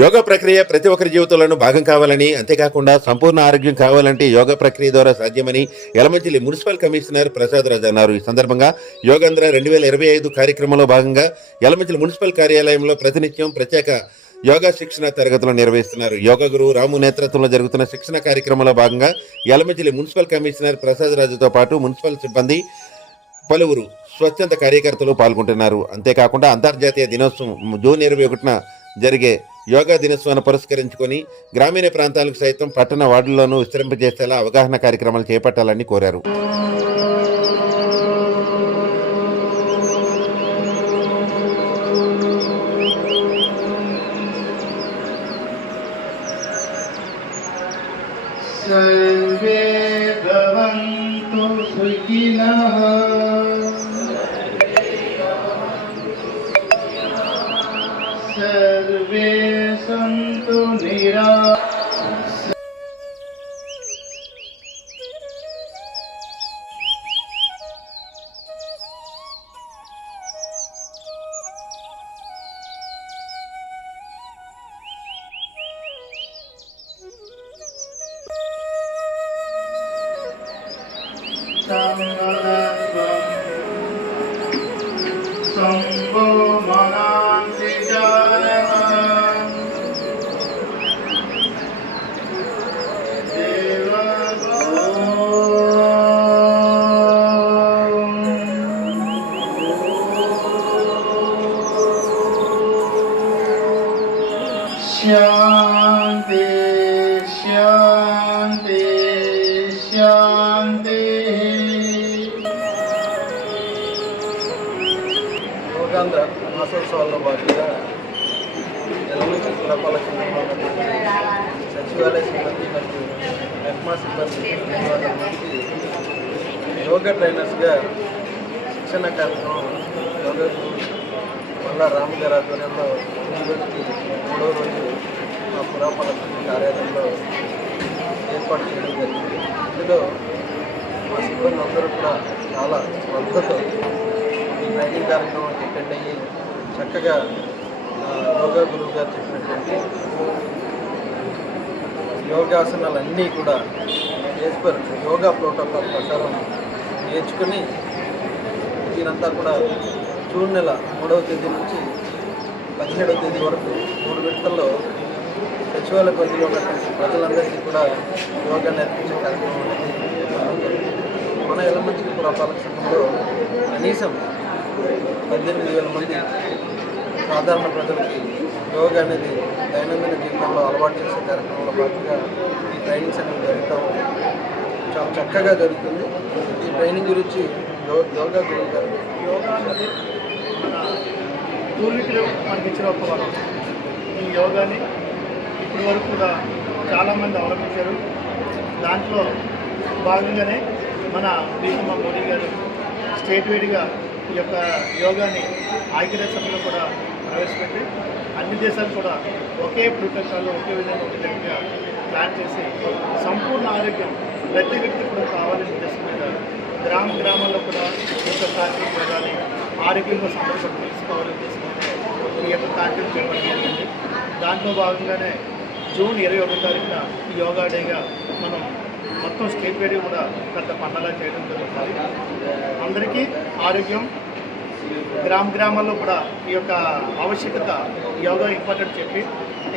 యోగా ప్రక్రియ ప్రతి ఒక్కరి జీవితంలోనూ భాగం కావాలని అంతేకాకుండా సంపూర్ణ ఆరోగ్యం కావాలంటే యోగా ప్రక్రియ ద్వారా సాధ్యమని యలమంచిలి మున్సిపల్ కమిషనర్ ప్రసాద్ రాజు అన్నారు. ఈ సందర్భంగా యోగాంధ్ర రెండు వేల ఇరవై ఐదు కార్యక్రమంలో భాగంగా యలమంచిలి మున్సిపల్ కార్యాలయంలో ప్రతినిత్యం ప్రత్యేక యోగా శిక్షణ తరగతులు నిర్వహిస్తున్నారు. యోగా గురువు రాము నేతృత్వంలో జరుగుతున్న శిక్షణ కార్యక్రమంలో భాగంగా యలమంచిలి మున్సిపల్ కమిషనర్ ప్రసాద్ రాజుతో పాటు మున్సిపల్ సిబ్బంది పలువురు స్వచ్ఛంద కార్యకర్తలు పాల్గొంటున్నారు. అంతేకాకుండా అంతర్జాతీయ దినోత్సవం జూన్ ఇరవై ఒకటిన జరిగే యోగా దినోత్సవాన్ని పురస్కరించుకొని గ్రామీణ ప్రాంతాలకు సైతం పట్టణ వార్డుల్లోనూ విస్తరింపజేసేలా అవగాహన కార్యక్రమాలు చేపట్టాలని కోరారు सर्वे भवन्तु सुखिनः सर्वे सन्तु निरा सम्भो शान्ति शान्ति शान्ति యోగాంధ్ర మాసోత్సవాల్లో భాగంగా ఎలమెంటరీ పురపాల కేంద్రంలో సచివాలయ సిబ్బంది మరియు ఎఫ్మా సిబ్బంది రెండు వందల మందికి యోగా ట్రైనర్స్గా శిక్షణ కార్యక్రమం యోగా గురు మల్లా రాము గారి ఆధ్వర్యంలో ఈ రోజుకి మూడో రోజు మా కార్యాలయంలో ఏర్పాటు చేయడం జరిగింది. ఇందులో మా సిబ్బంది అందరూ కూడా చాలా శ్రద్ధతో ఈ ట్రైనింగ్ కార్యక్రమానికి అటెండ్ అయ్యి చక్కగా యోగా గురువు గారు చెప్పినటువంటి యోగాసనాలన్నీ కూడా యాజ్ పర్ యోగా ప్రోటోకాల్ ప్రకారం నేర్చుకుని దీనంతా కూడా జూన్ నెల మూడవ తేదీ నుంచి పదిహేడవ తేదీ వరకు మూడు విడతల్లో సచివాలయ పరిధిలో ఉన్నటువంటి ప్రజలందరికీ కూడా యోగా నేర్పించే కార్యక్రమం అనేది మన ఎలమంచి పురపాలక సంఘంలో కనీసం పద్దెనిమిది వేల మంది సాధారణ ప్రజలకి యోగా అనేది దైనందిన జీవితంలో అలవాటు చేసే కార్యక్రమంలో భాగంగా ఈ ట్రైనింగ్స్ అనేవి జరుగుతూ చాలా చక్కగా జరుగుతుంది. ఈ ట్రైనింగ్ గురించి యో- యోగా గురువు గారు యోగా అనేది మన పూర్వీకులు మనకి ఇచ్చిన ఒక వరం. ఈ యోగాని ఇప్పటి వరకు కూడా చాలామంది అవలంబించారు. దాంట్లో భాగంగానే మన భీమమ్మ మోడీ గారు స్టేట్ వైడ్గా ఈ యొక్క యోగాని ఐక్యరాజ్య సభలో కూడా ప్రవేశపెట్టి అన్ని దేశాలు కూడా ఒకే ప్రోటోకాల్ ఒకే విధంగా ఉండేట్టుగా ప్లాన్ చేసి సంపూర్ణ ఆరోగ్యం ప్రతి వ్యక్తి కూడా కావాలని ఉద్దేశం మీద గ్రామ గ్రామాల్లో కూడా యొక్క కార్యక్రమం జరగాలి ఆరోగ్యంగా సమస్యలు తెలుసుకోవాలని ఉద్దేశం ఈ యొక్క కార్యక్రమం చేపట్టడం జరిగింది. దాంట్లో భాగంగానే జూన్ ఇరవై ఒకటో తారీఖున యోగా డేగా మనం మొత్తం స్టేట్ వైడ్ కూడా పెద్ద పండగ చేయడం జరుగుతుంది. అందరికీ ఆరోగ్యం గ్రామ గ్రామాల్లో కూడా ఈ యొక్క ఆవశ్యకత యోగా ఇంపార్టెంట్ చెప్పి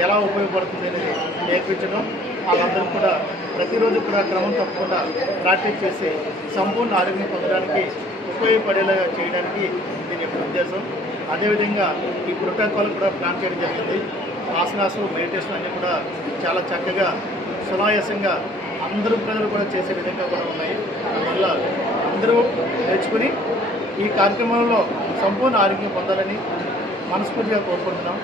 ఎలా ఉపయోగపడుతుంది అనేది నేర్పించడం వాళ్ళందరూ కూడా ప్రతిరోజు కూడా క్రమం తప్పకుండా ప్రాక్టీస్ చేసి సంపూర్ణ ఆరోగ్యం పొందడానికి ఉపయోగపడేలాగా చేయడానికి దీని యొక్క ఉద్దేశం. అదేవిధంగా ఈ ప్రోటోకాల్ కూడా ప్లాన్ చేయడం జరిగింది. ఆసనాసు మెడిటేషన్ అన్నీ కూడా చాలా చక్కగా సునాయాసంగా అందరూ ప్రజలు కూడా చేసే విధంగా కూడా ఉన్నాయి. అందువల్ల అందరూ నేర్చుకుని ఈ కార్యక్రమంలో సంపూర్ణ ఆరోగ్యం పొందాలని మనస్ఫూర్తిగా కోరుకుంటున్నాం.